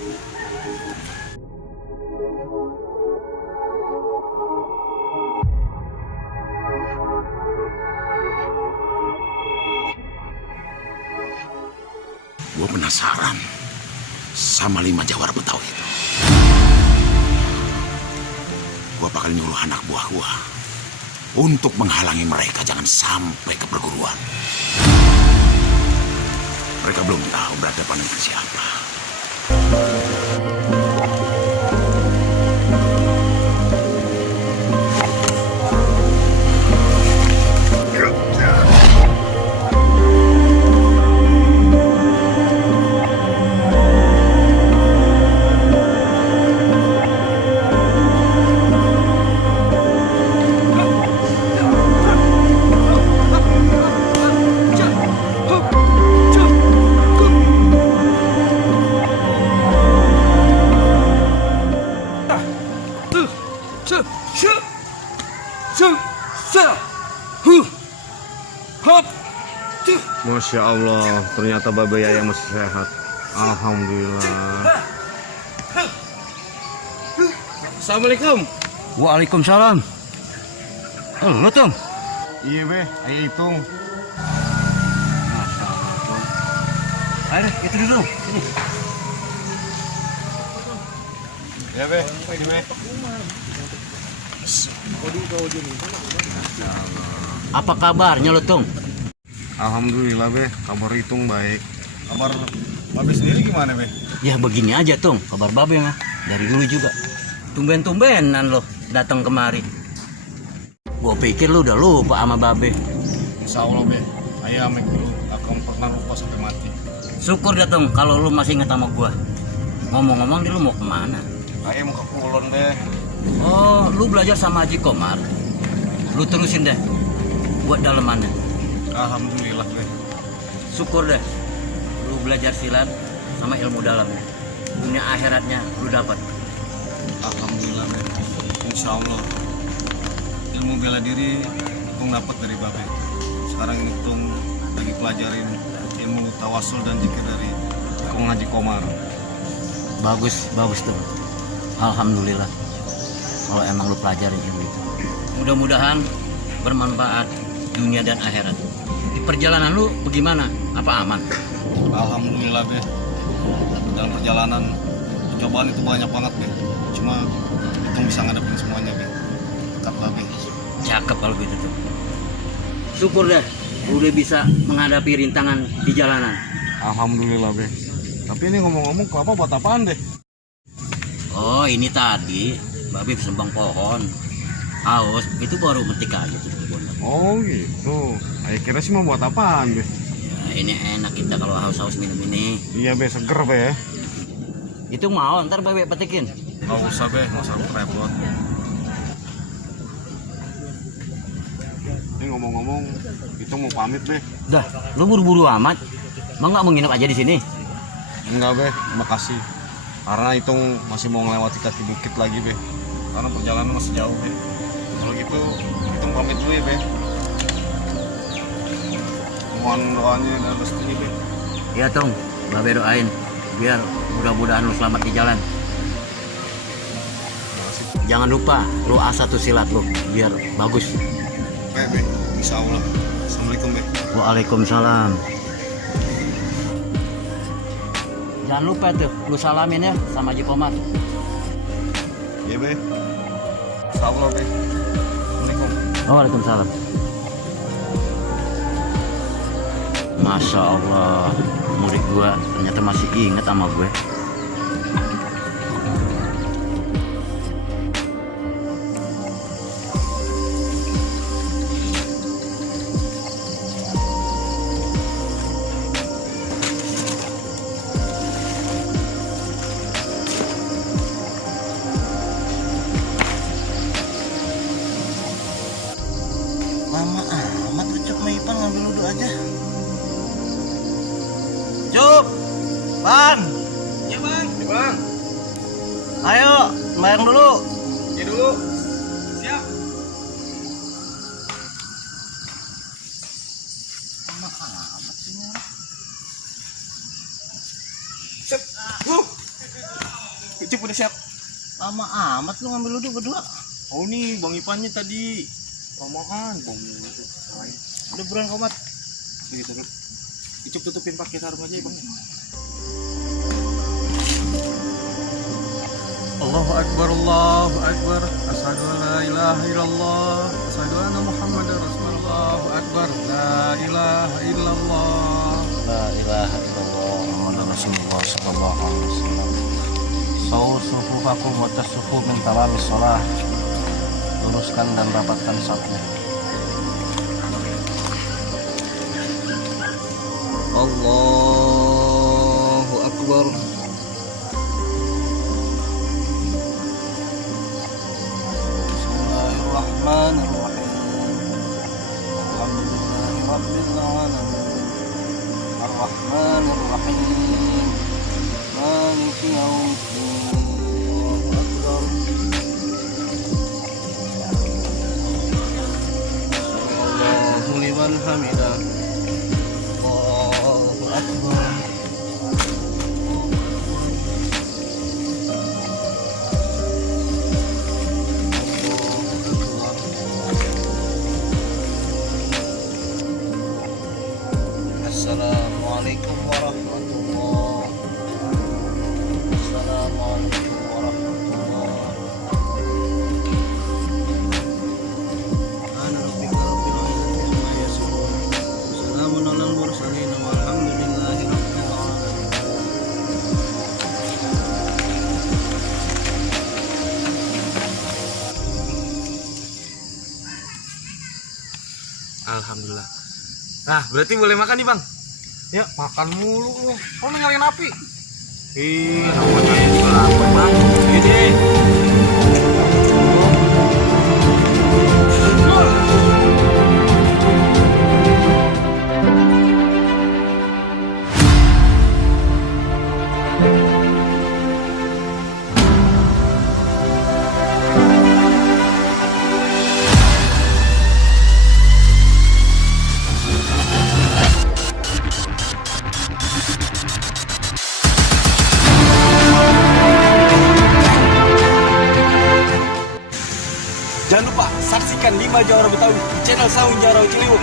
Gue penasaran sama 5 jawara Betawi itu. Gue bakal nyuruh anak buah gue untuk menghalangi mereka jangan sampai ke perguruan. Mereka belum tahu berhadapan dengan siapa. Masya Allah, ternyata Babe Yaya masih sehat. Alhamdulillah. Assalamualaikum. Waalaikumsalam. Lo Tom? Iya be, ayo hitung. Masya Allah Tom. Ayo itu dulu. Sini. Ya be, ini be. Apa kabarnya lo Tom? Alhamdulillah be, kabar hitung baik. Kabar Babe sendiri gimana be? Ya begini aja Tom, kabar Babe mah. Dari dulu juga. Tumben-tumbenan lo datang kemari. Gua pikir lu udah lupa sama Babe. Insya Allah be, ayah amek dulu, akan pernah lupa sampai mati. Syukur dah Tom kalau lu masih ingat sama gua. Ngomong-ngomong lu mau kemana? Ayah mau ke Kulon be. Oh, lu belajar sama Haji Komar. Lu terusin deh buat dalemannya. Alhamdulillah be. Syukur deh lu belajar silat sama ilmu dalamnya. Dunia akhiratnya lu dapat. Alhamdulillah be. Insya Allah ilmu bela diri Tung dapat dari Babe. Sekarang ini Tung lagi pelajarin ilmu tawasul dan zikir dari Kong Haji Komar. Bagus tuh. Alhamdulillah. Kalau emang lu pelajarin ilmu itu, mudah-mudahan bermanfaat dunia dan akhirat. Di perjalanan lu bagaimana? Apa aman? Alhamdulillah be. Dalam perjalanan cobaan itu banyak banget be. Cuma Tung bisa ngadepin semuanya be. Tetap Babe. Cakep kalau gitu tuh. Syukur deh, lu udah bisa menghadapi rintangan di jalanan. Alhamdulillah be. Tapi ini ngomong-ngomong kelapa buat apaan deh? Oh ini tadi Babe sembang pohon. Haus, itu baru metik aja tuh kebun. Oh gitu. Ayah kira sih mau buat apaan be? Ya, ini enak kita kalau haus-haus minum ini. Iya be, seger be. Itu mau ntar Babe petikin. Gak usah be, gak usah repot. Ini ngomong-ngomong, itu mau pamit be. Dah, lu buru-buru amat. Emang nggak mau nginep aja di sini? Enggak be, makasih. Karena itu masih mau ngelewati kaki bukit lagi be. Karena perjalanan masih jauh be. Kalau gitu, itu pamit dulu ya be. Mohon doanya dan restunya be. Iya Tong, Babe doain biar mudah-mudahan lu selamat di jalan. Makasih. Jangan lupa lu asah tuh silat lu biar bagus. Be, insya Allah. Assalamualaikum be. Waalaikumsalam. Jangan lupa tuh lu salamin ya sama Haji Komar. Iya be. Insya Allah be. Assalamualaikum. Waalaikumsalam. Masya Allah, murid gua ternyata masih inget sama gue. Lama amat tuh Cuk Maipan ngambil wudhu aja. Cuk, Ban, Iya bang. Iya bang. ayo bayang dulu. Iya dulu. Siap. Lama amat sih ini orang. Set. Ucup udah siap? Lama amat lu ngambil duduk berdua. Oh nih Bang Ipannya tadi rombongan Bang. Udah buruan komat. Begitu. Ucup tutupin pakai sarung aja ya Bang. Allahu Akbar, Allahu Akbar. Asyhadu an la ilaha illallah, asyhadu anna Muhammadar Rasulullah. Allahu Akbar. La ilaha illallah. La ilaha illallah Muhammadur Rasulullah sallallahu alaihi wasallam. Sawu sufufakum wa tasuffu min tamamis shalah. Luruskan dan rapatkan safu. Allahu Akbar. Bismillahirrahmanirrahim. Alhamdulillahirabbil alamin. Arrahmanirrahim. Maliki yaumiddin. Allahu akbar. Allahu liman hamidah. Allahu akbar. Assalamualaikum warahmatullahi wabarakatuh. Assalamualaikum warahmatullahi wabarakatuh. Ana rabbika rabbil izzati amma yasifun. Wassalamun alal mursalin walhamdulillahi rabbil alamin. Alhamdulillah. Nah, berarti boleh makan nih, Bang. Ya, makan mulu lu. Oh, nyalain api. Ih, namanya juga lapar, Bang. Gini. Jangan lupa saksikan 5 Jawara Betawi di channel Saung Jawara Ciliwung.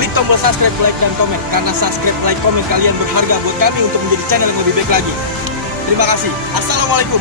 Klik tombol subscribe, like, dan komen. Karena subscribe, like, komen kalian berharga buat kami untuk menjadi channel yang lebih baik lagi. Terima kasih. Assalamualaikum.